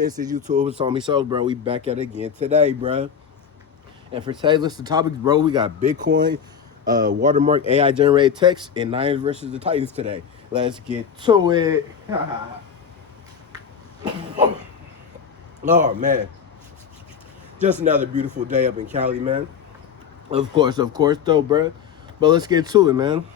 This is YouTube. It's on me, so bro. We back at it again today, bro. And for today's list of topics, bro, we got Bitcoin, watermark, AI generated text, and Niners versus the Titans today. Let's get to it. Oh man, just another beautiful day up in Cali, man. Of course, though, bro. But let's get to it, man.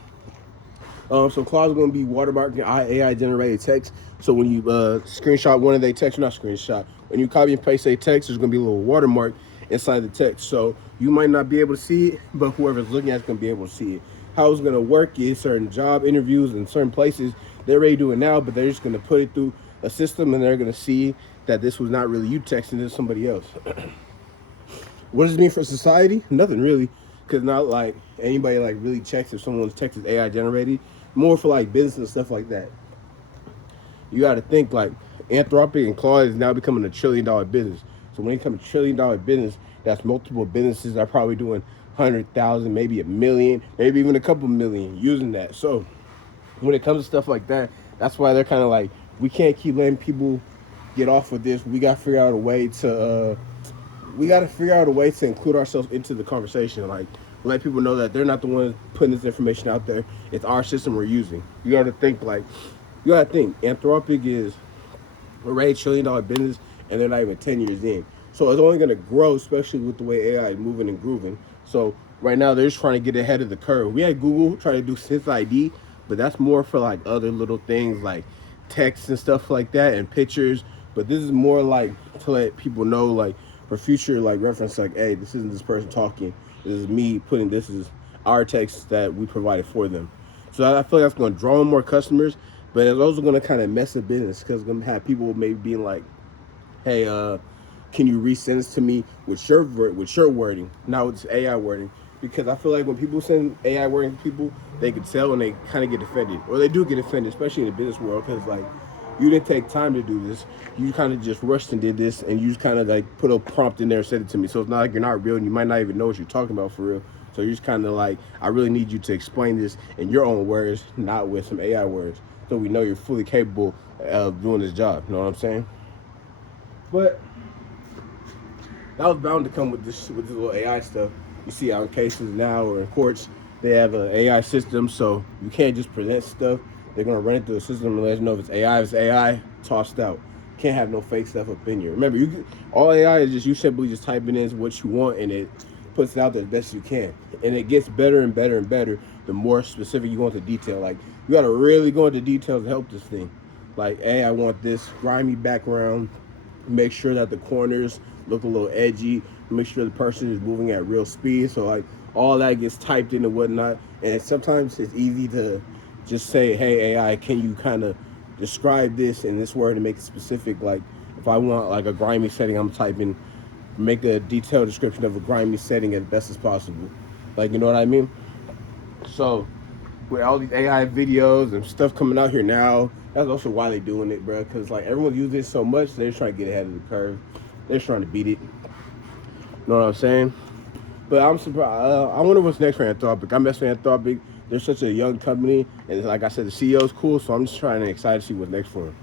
So Claude's gonna be watermarking AI generated text. So when you screenshot one of their text, not screenshot, when you copy and paste a text, there's gonna be a little watermark inside the text. So you might not be able to see it, but whoever's looking at it's gonna be able to see it. How it's gonna work is certain job interviews in certain places, they're already doing now, but they're just gonna put it through a system and they're gonna see that this was not really you texting, this somebody else. What does it mean for society? Nothing really, because not like anybody like really checks if someone's text is AI generated. More for like business and stuff like that. You got to think like Anthropic and Claude is now becoming $1 trillion business. So when it comes to $1 trillion business, that's multiple businesses that are probably doing 100,000, maybe 1,000,000, maybe even a couple million using that. So when it comes to stuff like that, that's why they're kind of like, we can't keep letting people get off with this. We got to figure out a way to include ourselves into the conversation. Like, let people know that they're not the ones putting this information out there. It's our system we're using. You got to think Anthropic is already $1 trillion business, and they're not even 10 years in. So it's only going to grow, especially with the way AI is moving and grooving. So right now they're just trying to get ahead of the curve. We had Google try to do Synth ID, but that's more for like other little things like text and stuff like that and pictures. But this is more like to let people know, like, for future like reference, like, hey, this isn't this person talking. This is me putting, this is our text that we provided for them. So I feel like that's going to draw in more customers, but it's also going to kind of mess the business because it's going to have people maybe being like, hey, can you resend this to me with your wording, not with AI wording? Because I feel like when people send AI wording to people, they can tell and they kind of get offended, or they do get offended, especially in the business world, because like, you didn't take time to do this. You kind of just rushed and did this, and you just kind of like put a prompt in there and sent it to me. So it's not like you're not real, and you might not even know what you're talking about for real. So you're just kind of like, I really need you to explain this in your own words, not with some AI words, so we know you're fully capable of doing this job. You know what I'm saying? But that was bound to come with this little AI stuff. You see out in cases now or in courts, they have an AI system, so you can't just present stuff. They're gonna run it through the system and let us know if it's AI. If it's AI, tossed out. Can't have no fake stuff up in here. Remember, all AI is just you simply just typing in what you want and it puts it out there as best you can. And it gets better and better and better the more specific you go into detail. Like, you gotta really go into details to help this thing. Like, hey, I want this grimy background. Make sure that the corners look a little edgy. Make sure the person is moving at real speed. So like all that gets typed in and whatnot. And sometimes it's easy to just say, hey, AI, can you kind of describe this in this word and make it specific? Like, if I want like a grimy setting, I'm typing, make a detailed description of a grimy setting as best as possible. Like, you know what I mean? So with all these AI videos and stuff coming out here now, that's also why they're doing it, bro. Because like everyone's using it so much, they're trying to get ahead of the curve. They're trying to beat it. You know what I'm saying? But I'm surprised. I wonder what's next for Anthropic. I mess with Anthropic. They're such a young company, and like I said, the CEO's cool. So I'm just trying to excited to see what's next for him.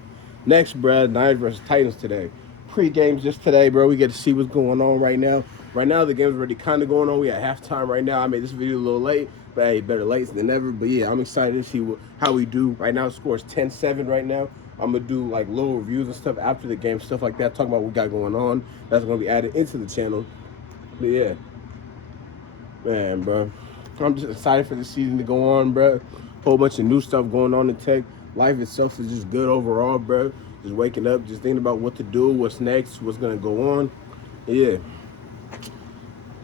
Next, bro, Niners versus Titans today. Pre-games just today, bro. We get to see what's going on right now. Right now, the game's already kind of going on. We at halftime right now. I made this video a little late, but hey, better late than never. But yeah, I'm excited to see how we do. Right now, the score is 10-7 right now. I'm going to do like little reviews and stuff after the game, stuff like that, talking about what we got going on. That's going to be added into the channel. But yeah, man, bro, I'm just excited for the season to go on, bro. Whole bunch of new stuff going on in tech. Life itself is just good overall, bro. Just waking up, just thinking about what to do, what's next, what's going to go on. Yeah.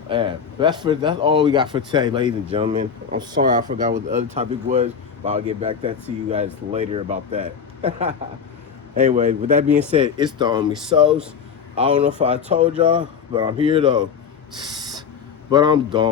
Yeah, that's all we got for today, ladies and gentlemen. I'm sorry I forgot what the other topic was, but I'll get back that to you guys later about that. Anyway, with that being said, it's the On Me Souls. I don't know if I told y'all, but I'm here though. But I'm gone.